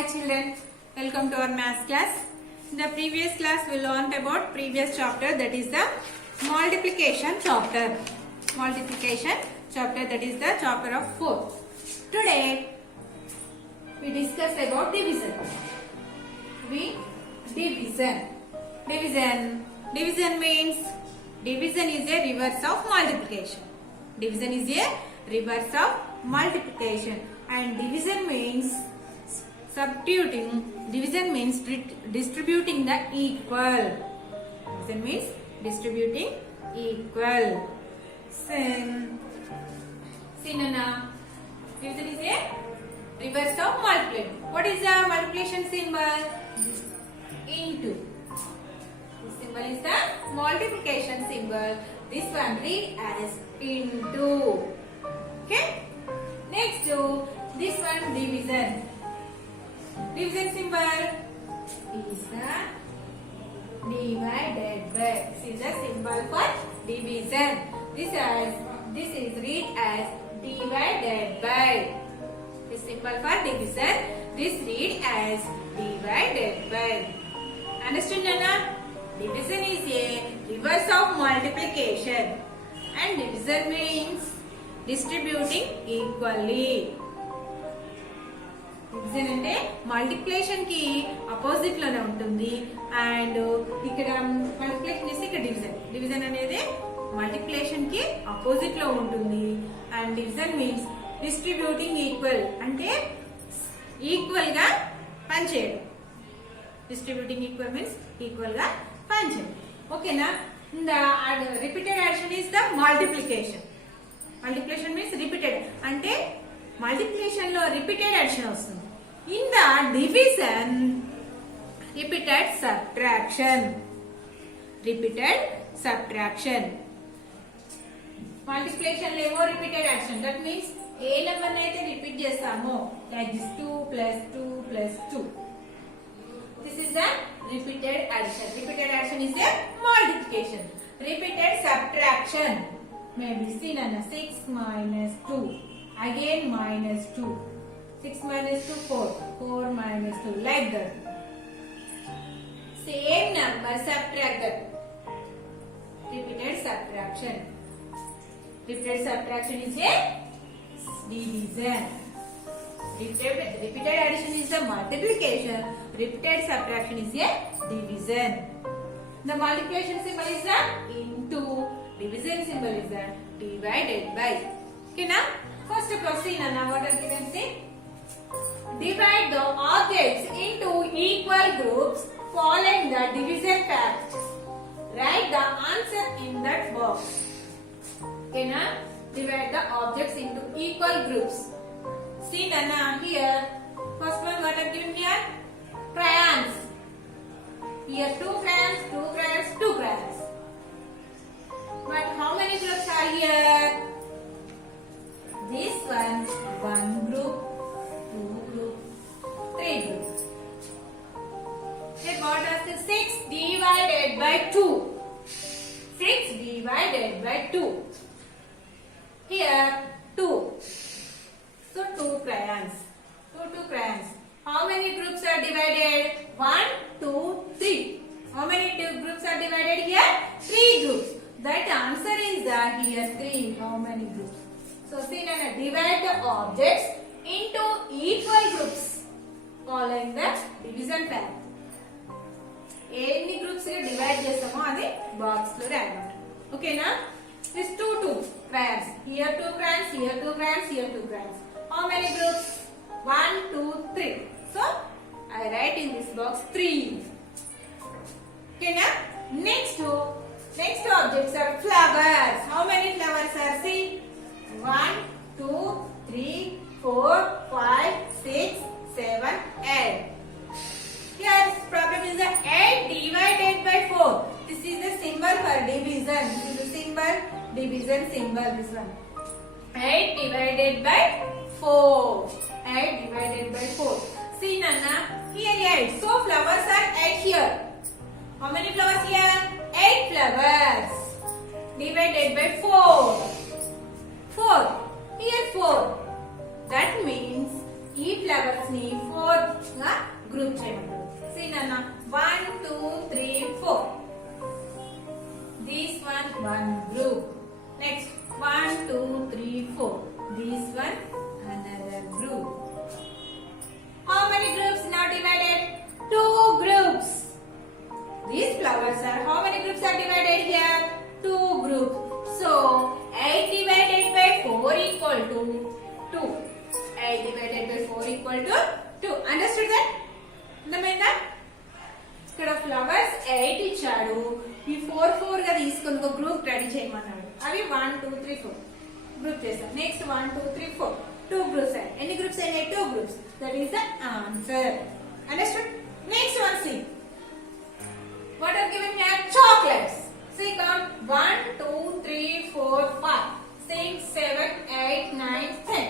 Hi children, welcome to our maths class. In the previous class we learned about previous chapter, that is the multiplication chapter. Multiplication chapter, that is the chapter of 4. Today we discuss about division. Division means division is a reverse of multiplication. Division is a reverse of multiplication, and division means substituting. Division means distributing the equal. Division means distributing equal. Nana, division is a reverse of multiplication. What is the multiplication symbol? Into. This symbol is the multiplication symbol. This one read as into. Okay. Next to this one, division. Division symbol is the divided by. This is the symbol for division. This is read as divided by. This symbol for division. This read as divided by. Understood, Nana? Division is a reverse of multiplication, and division means distributing equally. Division అంటే multiplication కి opposite లోనే ఉంటుంది, and ఇక్కడ multiplication చేస్తే ఇక్కడ division అనేది multiplication కి opposite లో ఉంటుంది. And division means distributing equal, అంటే ఈక్వల్ గా పంచేయడం. డిస్ట్రిబ్యూటింగ్ ఈక్వల్ మీన్స్ ఈక్వల్ గా పంచేయడం. ఓకేనా? Repeated addition is the multiplication. Multiplication means repeated, అంటే మల్టిప్లికేషన్ లో రిపీటెడ్ అడిషన్ వస్తుంది. In the division repeated subtraction. Repeated subtraction. Multiplication లో ఏమో repeated addition, that means A number అయితే రిపీట్ చేస్తామో, like this 2 + 2 + 2. This is the repeated addition. Repeated addition is a multiplication. Repeated subtraction may be seen as 6 - 2. Again -2. 6 - 2 4. 4 - 2, like that. Same number subtracted. Repeated subtraction. Repeated subtraction is a division. Repeated addition is the multiplication. Repeated subtraction is a division. The multiplication symbol is the into. Division symbol is the divided by. Okay, now first proceed. Now what are given? Say divide the objects into equal groups following the division pact. Write the answer in that box. Okay, now divide the objects into equal groups. See, Nana, here first one what are given here? Crayons. Here 2 crayons, 2 crayons, 2 crayons. But how many groups are here? This one group, 2 group, 3 groups. Then what is the 6 divided by 2? 6 divided by 2. Here 2. So 2 crayons. 2 crayons. How many groups are divided? 1, 2, 3. How many groups are divided here? 3 groups. That answer is here 3. How many groups? So see, now divide the objects into equal groups following the division pact. Any groups divide chestamo adi box lo ragam. Okay na? This 2 crayons. Here 2 crayons, here 2 crayons, here 2 crayons. How many groups? 1, 2, 3. So I write in this box 3. Okay, now next objects are flowers. How many flowers are? See, 1, 2, 3, 4, 5, 6, 7, 8. Here problem is the 8 divided by 4. This is the symbol for division. This is the symbol, division symbol. This one. 8 divided by 4. 8 divided by 4. See, Nana, here 8. So flowers are 8 here. How many flowers here? 8 flowers. Divided by 4. 4. Here 4. That means ఈ flowers ని 4 గా group చేయమంటారు. See Nana, 1 2 3 4. This one group. Next 1 2 3 4. This one another group. How many groups now divided? 2 groups. These flowers are, how many groups are divided here? 2 groups. So 8 divided by 4 equal to 2. 8 divided by 4 equal to 2. Understood that? అర్థమైందా? ఇక్కడ flowers 8 ఇచ్చాడు. ఈ 4 4 గా తీసుకొని ఒక group ready చేయమన్నాడు. అవి 1 2 3 4 group చేస్తాం. నెక్స్ట్ 1 2 3 4 2 గ్రూప్స్ అయ్యాయి. ఎన్ని గ్రూప్స్ అయినాయి? 2 groups. That is the answer. Understood? Next one C. What are given here? Chocolates. See count 1 2 3 4 5 6 7 8 9 10.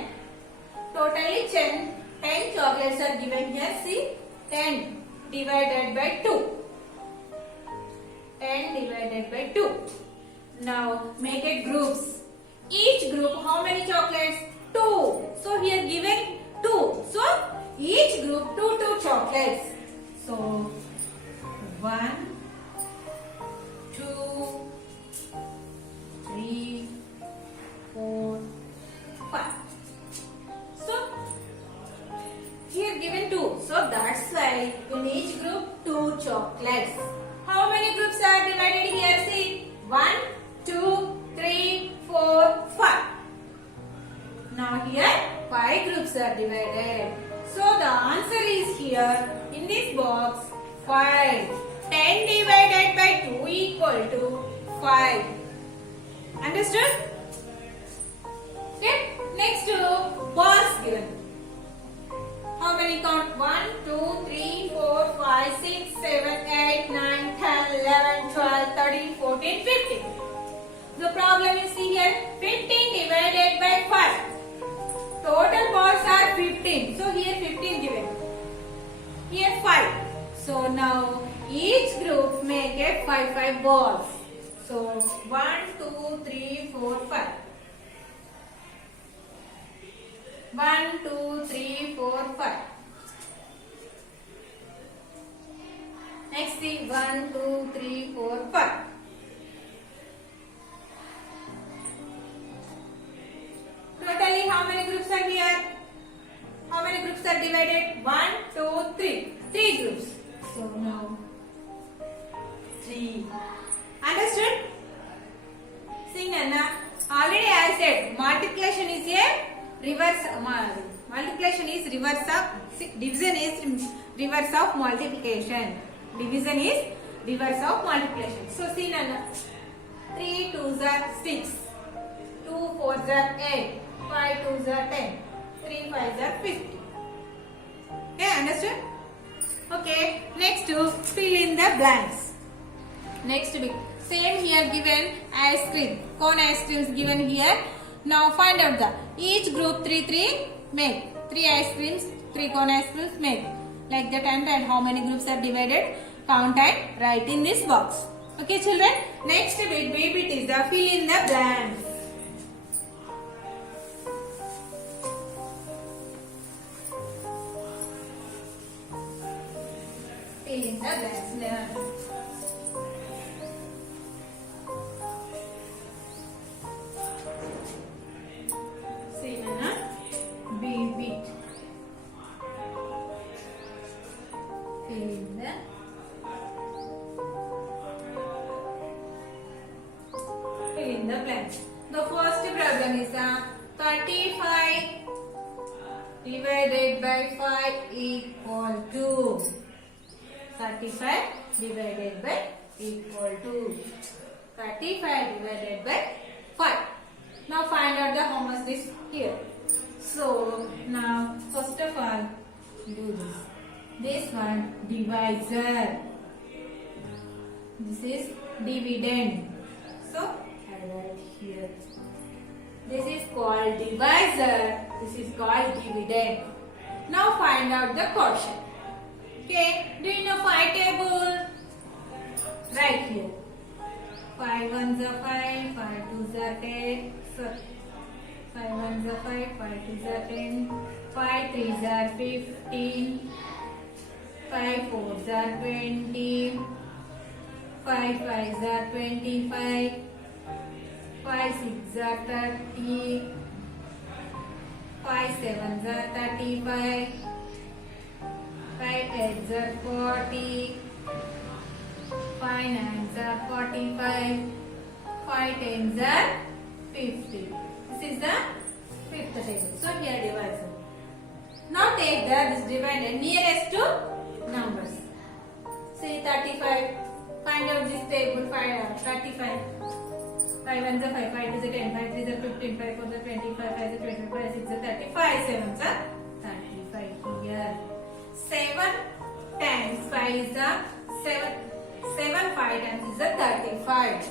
Totally 10 chocolates are given here. See 10 divided by 2. 10 divided by 2. Now make it groups. Each group how many chocolates? 2. So here given 2. So each group 2 chocolates. So 1 2 3 4 5. So here given 2. So that's why in each group 2 chocolates. How many groups are divided here? See 1 2 3 4 5. Now here 5 groups are divided. So the answer is here in this box 5. 10 divided by 2 equal to 5. Understood? Okay. Next balls given. How many count? 1 2 3 4 5 6 7 8 9 10 11 12 13 14 15. The problem is here 15 divided by 5. Total balls are 15. So here 15 given. Here 5. So now each group make it 5 balls. So 1 2 3 4 5. 1 2 3 4 5. Next see 1 2 3 4 5. Totally how many groups are here? How many groups are divided? 1 2 3. 3 groups. So now 3. Understood? See Nana, already I said multiplication is a reverse. Multiplication is reverse of division is reverse of multiplication. Division is reverse of multiplication. So see Nana, 3 2s are 6, 2 4s are 8, 5 2s are 10, 3 5s are 50. Okay, understood? Okay, next to fill in the blanks. Next bit. Same here given ice cream. Cone ice creams given here. Now find out the each group 3 make. 3 ice creams, 3 cone ice creams make. Like that and how many groups are divided? Count and write in this box. Okay children. Next bit, B bit is the fill in the blanks. Fill in the blanks. Learn. See Nana, B bit. Fill in the blanks. The first problem is 35 divided by 5 equal to 35 divided by equal to 35 divided by 5. Now find out the how much is here. So now first of all do this. This one divisor. This is dividend. So I write here. This is called divisor. This is called dividend. Now find out the quotient. Okay. Do you know 5 table? Right here. 5 1s are 5, 5 2s are 10. So 5 1s are 5, 5 2s are 10, 5 3s are 15, 5 fours are 20. 5 fives are 25. 5 sixes are 30. 5 sevens are 35. 5 eights are 40. 5 nines are 45. 5 tens are 50. This is the fifth table. So here divisor. Now take this divider nearest to numbers. Say 35. Find out this table. 35. 5 ones are 5. 5 is a 10. 5 3 is a 15. 5 4 is a 25. 5 is a 25. 5 6 is a 30. 5 7 is a 35 here. 7 times 5 is a 7. 7 5 times is a 35.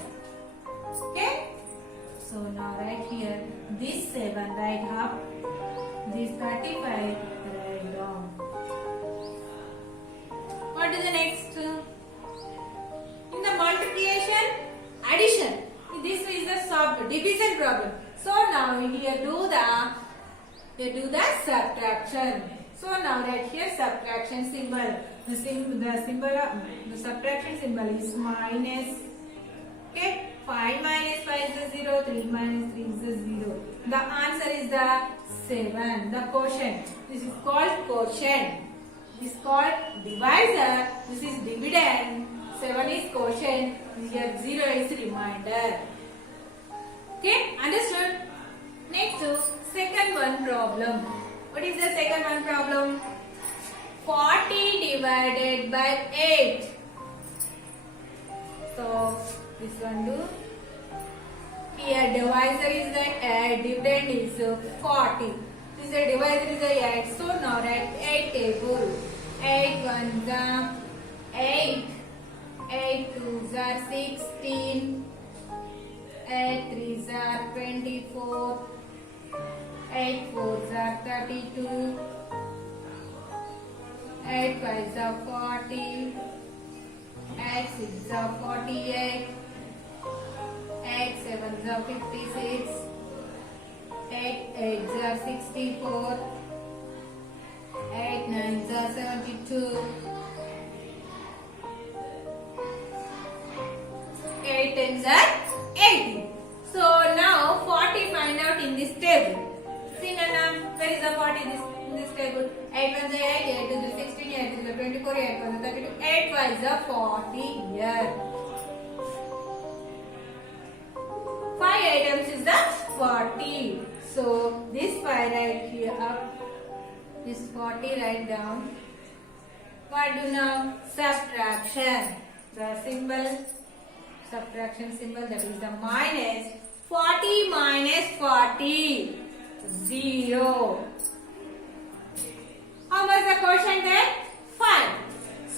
Okay. So now right here, this 7 right up, this 35 right down. What is the next? In the multiplication, addition. This is the division problem. So now here do the subtraction. So now right here subtraction symbol. The subtraction symbol is minus. Okay. 5 minus 5 is 0, 3 minus 3 is 0. The answer is the 7, the quotient. This is called quotient. This is called divisor. This is dividend. 7 is quotient. Here 0 is remainder. Okay, understood? Next, second one problem. What is the second one problem? 40 divided by 8. So, this one do. Here divisor is the dividend is 40. This is the divisor is the 8. So now write 8 table. 8 ones are 8. 8 twos are 16. 8 threes are 24. 8 fours are 32. 8 fives are 40. 8 sixes are 48. 8 sevens are 56. 8 eights are 64. 8 nines are 72. 8 tens are 80. So now 40 find out in this table. See Nana, where is the 40 in this table? 8 ones are 8, 8 is 16, 8 is 24, 8 ones are 32, 8 fives are 40 here. 5 items is the 40. So this 5 right here up, this 40 right down. What do now? Subtraction. The symbol, subtraction symbol, that is the minus. 40 minus 40, 0. How much the quotient then? 5.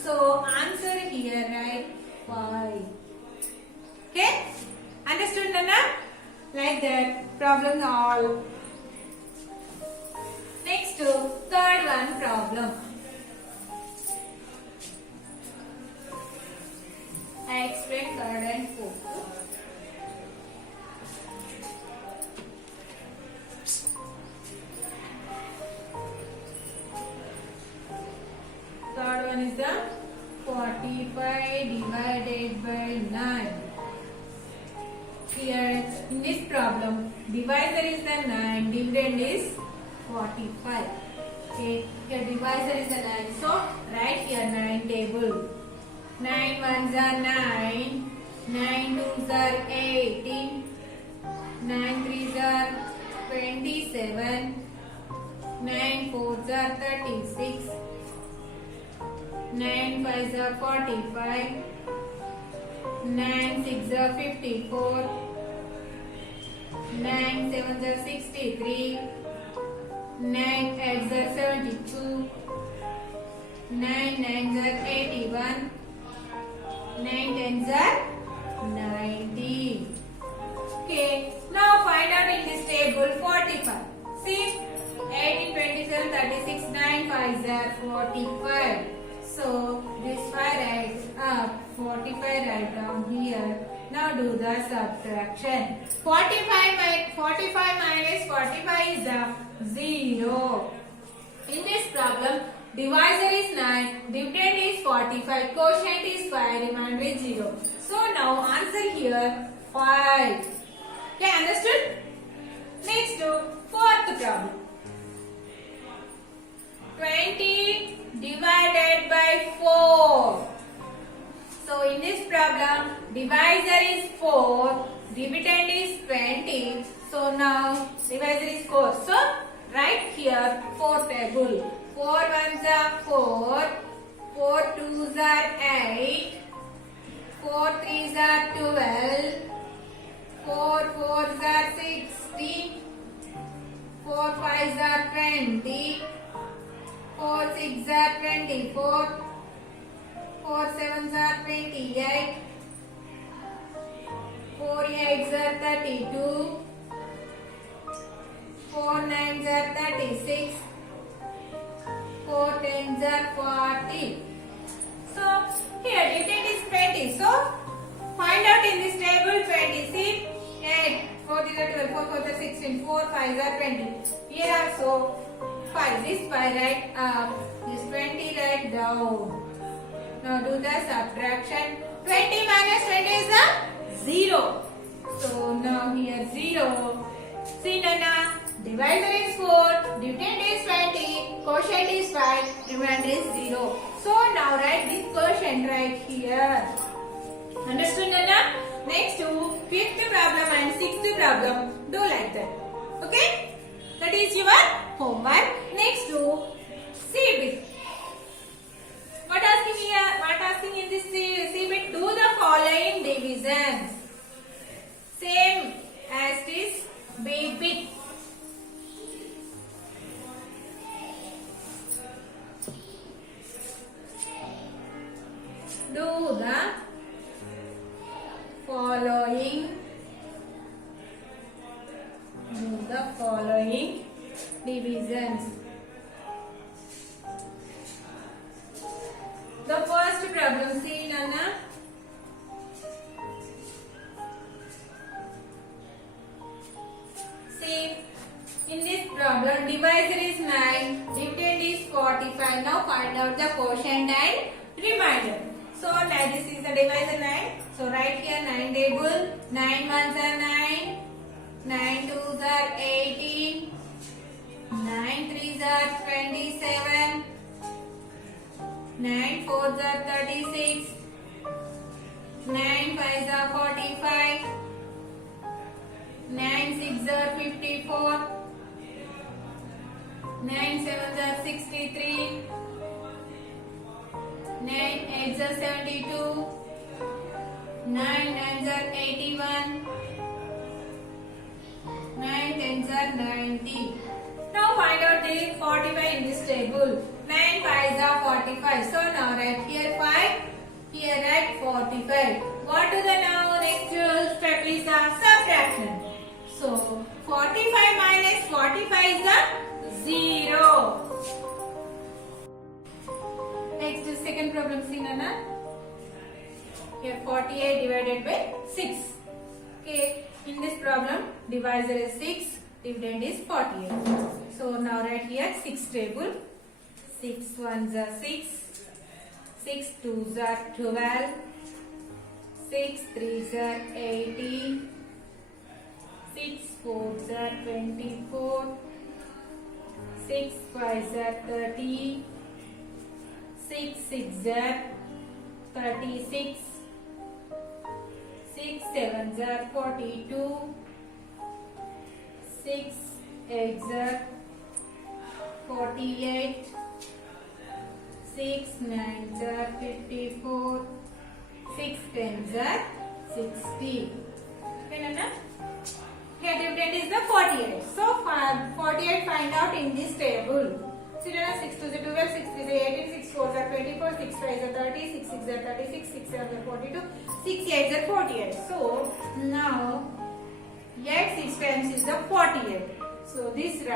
So answer here right 5. Okay? Understood Nana? Like that. Problem all. Next to third one problem. I explain third and fourth. Third one is the 45 divided by 9. Here in this problem, divisor is the 9, dividend is 45. Okay, here divisor is the 9. So write here 9 table. 9 ones are 9, 9 twos are 18, 9 threes are 27, 9 fours are 36, 9 fives are 45, 9 sixes are 54, 9 sevens are 63, 9 eights are 72, 9 nines are 81, 9 tens are 90. Okay, now find out in this table 45. See, 18, 27, 36, 9 5s are 45. So this 5 right up, 45 right down here. Now do the subtraction. 45 minus 45 is the 0. In this problem, divisor is 9, dividend 45. Quotient is 5. Remainder is 0. So now answer here 5. Okay, understood? Next, fourth problem. 20 divided by 4. So in this problem, divisor is 4, dividend is 20. So now divisor is 4. So write here 4 table. 4 ones are 4, 4 twos are 8, 4 threes are 12, 4 fours are 16, 4 fives are 20, 4 sixes are 24, 4 sevens are 28, 4 eights are 32, 4 nines are 36, 4 tens are 40. So here dividend is 20. So find out in this table 20. See 8, 4 is 12, 4 4 is 16, 4 5 are 20. Here also 5. This 5 write up, this 20 write down. Now do the subtraction. 20 minus 20 is a 0. So now here 0. See Nana, divisor is 4, dividend is 20, quotient is 5, remainder is 0. So now write this quotient right here. Understood Nana? Next to fifth problem and sixth problem, do like that. Okay? That is your homework. Next to C bit. What asking here? What asking in this C bit? Do the following divisions. Same as this B bit. Do the following divisions. The first problem, see Nana. See, in this problem, divisor is 9, dividend is 45. Now find out the quotient and remainder. So now this is the divisor 9. So write here 9 table. 9 ones are 9. 9 twos are 18. 9 threes are 27. 9 fours are 36. 9 fives are 45. 9 sixes are 54. 9 sevens are 63. 9 eights are 72. 9 nines are 81. 9 tens are 90. Now find out the 45 in this table. 9 fives are 45. So now write here 5. Here write 45. What to the now next step is the subtraction. So 45 minus 45 is a 0. Next second problem, see Nana. Here 48 divided by 6. Okay, in this problem divisor is 6, dividend is 48. So now write here 6 table. 6 ones are 6, 6 twos are 12, 6 threes are 18, 6 fours are 24, 6 fives are 30, 6 sixes are 36, 6 sevens are 42, 6 eights are 48, 6 nines are 54, 6 tens are 60. Okay, Nana? Here dividend is the 48. So 48 find out in this table. See Nana, 6 2 is 12, 6 3 is 18, 6 4 are 24, 6 5 are 30, 6 6 are 36, 6 7 are 42, 6 8 are 48. So now 8 6 times is the 48. So this 8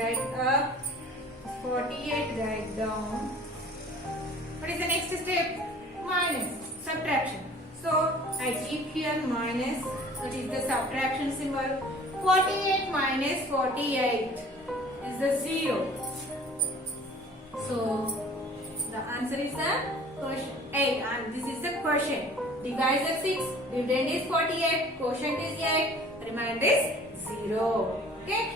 write up, 48 write down. What is the next step? Minus, subtraction. So I keep here minus, that is the subtraction symbol. 48 minus 48 is the 0. So the answer is the quotient 8 and this is the quotient. Divisor 6, dividend is 48, quotient is 8, remainder is 0. Okay.